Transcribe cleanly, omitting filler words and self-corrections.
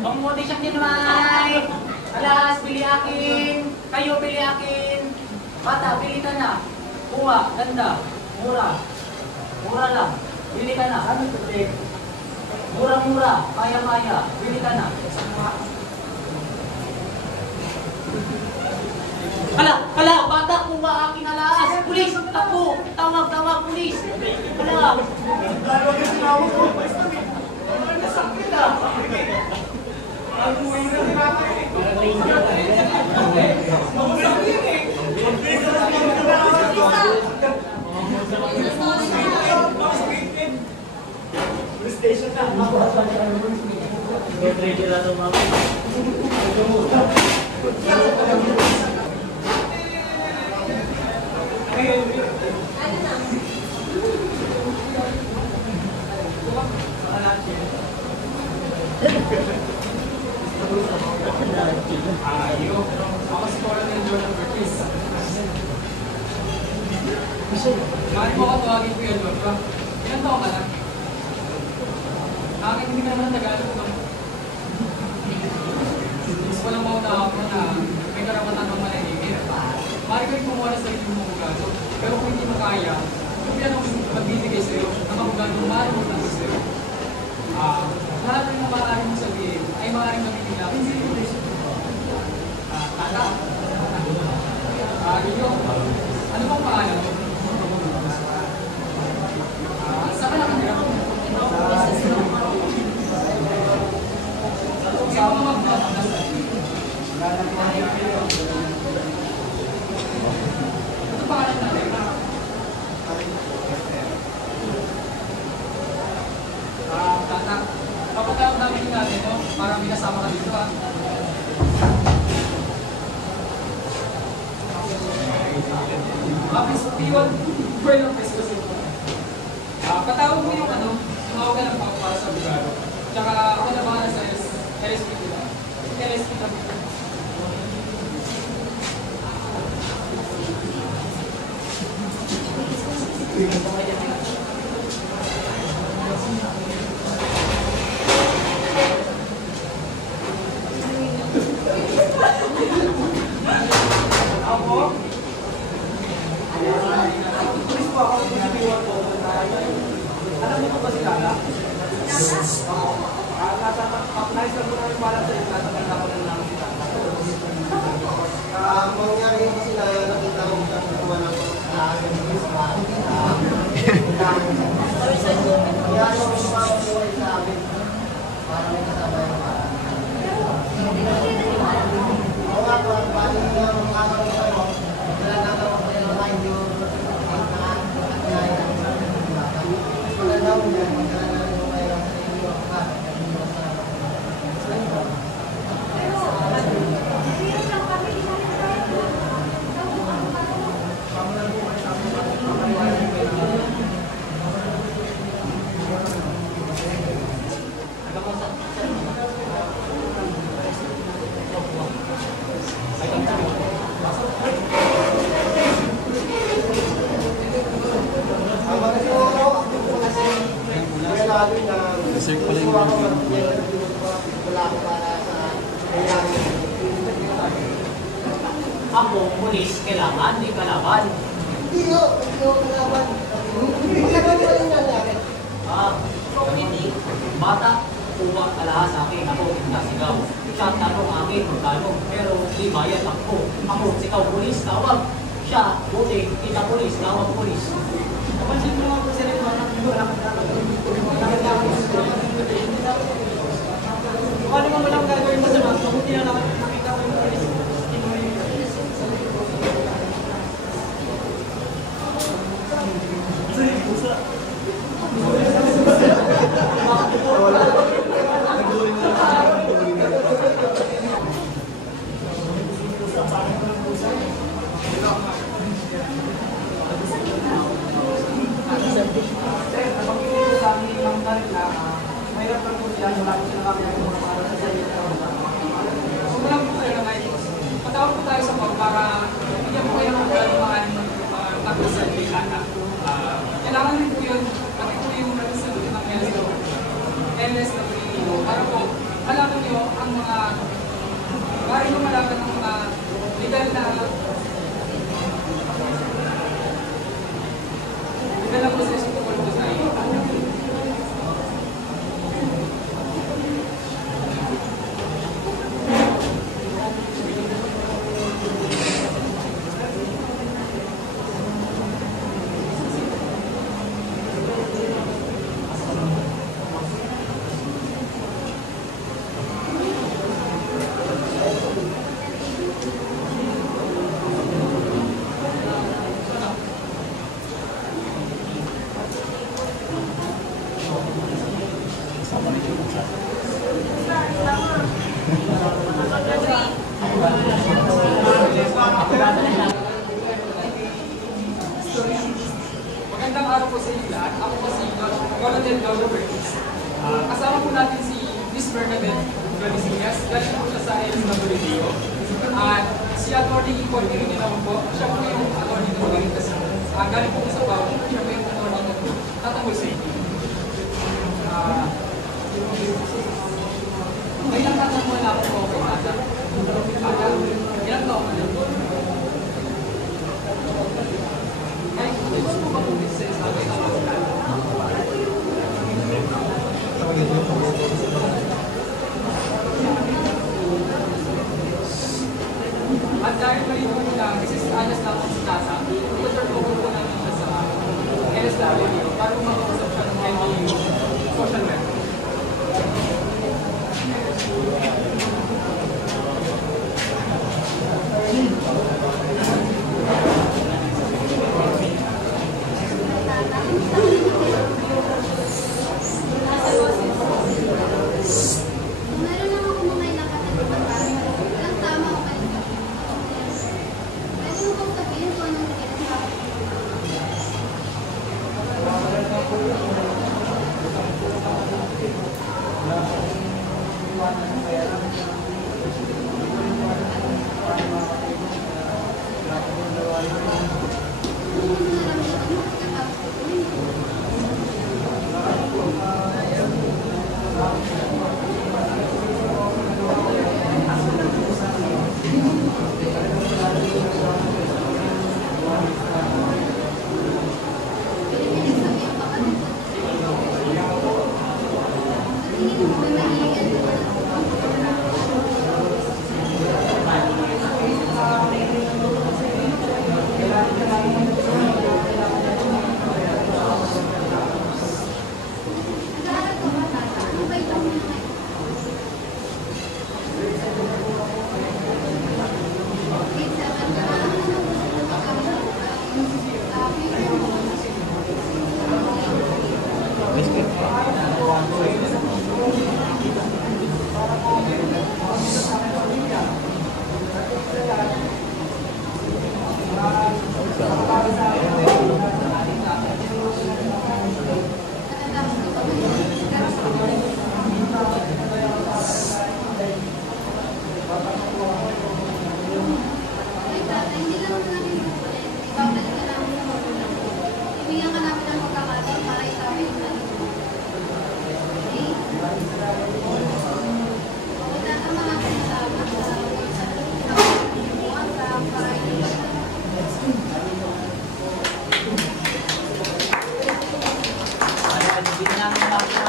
Pagmuti siyang kinumay. Alas, pili akin. Kayo, pili akin. Bata, pili ka na. Kuha, ganda. Mura. Mura lang. Pili ka na. Mura-mura. Maya-maya. Pili ka na. Hala, bata, kuha aking alas. Pulis, takbo. Tawag, pulis. Hala. Sakit na. Station na. Ready na ito, mama. Ako si Coronel Jordan Ortiz. Bakit mo ako tawagin ko yun, Joshua? Ilan taon ka na? Akin hindi ka naman Tagalog ba? Gusto ko lang mauna ako na may karapatan ng manahimik. Bakit ko rin kumuha sa sarili mo hugado? Pero kung hindi mo kaya, kung yan ang magbibigay sa'yo, na mahugado mo, maaari mo lang sa'yo. Lahat rin na maaari mong sabihin ay maaaring gamitin namin sa'yo. Tata. Iyo, ano bang pangalan mo? Saan ka nakatira? Saan mo magpapakasan? Ano pangalan natin? Tata, kapag namin natin ito, parang minasama ka dito ha. P1, burn of this kasi ito. Patawag mo yung tumawag ka ng para sa bugado. Tsaka ako na bahala sa LSP nila. LSP na dito. Alam mo ba si Lala? Nais lang mo namin para sa iyo. Nasa ko lang namin si Lala. Mangyari yung kasi nakita ko siya kuha ng pagkakas kaya yung mga sa amin para may kasama yung para. Oo nga po, bali yung mga kasama kayo, wala na ako kayo na mind yung wala daw yan, wala na yung mayroon sa inyo ka. Ako, pulis, kailangan, di kalaban. Hindi kalaban. Matagal pa rin nangyari. Hindi. Bata, kuha alahas sa akin. Ako, nasigaw. Siya tanong akin, magkano. Pero di bayad ako. Ako, sikaw pulis, tawag. Siya, buti, kita pulis, tawag pulis. Kapansin mo ako sa rin, ano mo lang gagawin mo sa mga, mabuti na nakita ko yung pulis. Mahirap lang po sila, wala po sila kami ng mga para sa sarili. Kung lang po kayo na kayo, patawag po tayo sa pag para bigyan po kayo ng mga President Gaucho Bertis. Kasama po natin si Miss Bernadette Galizias. Galing po siya sa LSWDO. At si Atty. Courtney rin naman po. Siya po yung attorney na magaling kasi. Galing po sa Bauchi. Siya po yung attorney na tatanggol sa inyo. May nakatanong mo na ako po kay Tata. Ilang taon ka na? Ay, gusto mo ba kung business na kayo ng hospital? At dahil pa rin po na, kasi alas lang ako sa Tata, i-turn over po namin siya sa LSW para mag-usap siya ng LDU social worker. Hindi namin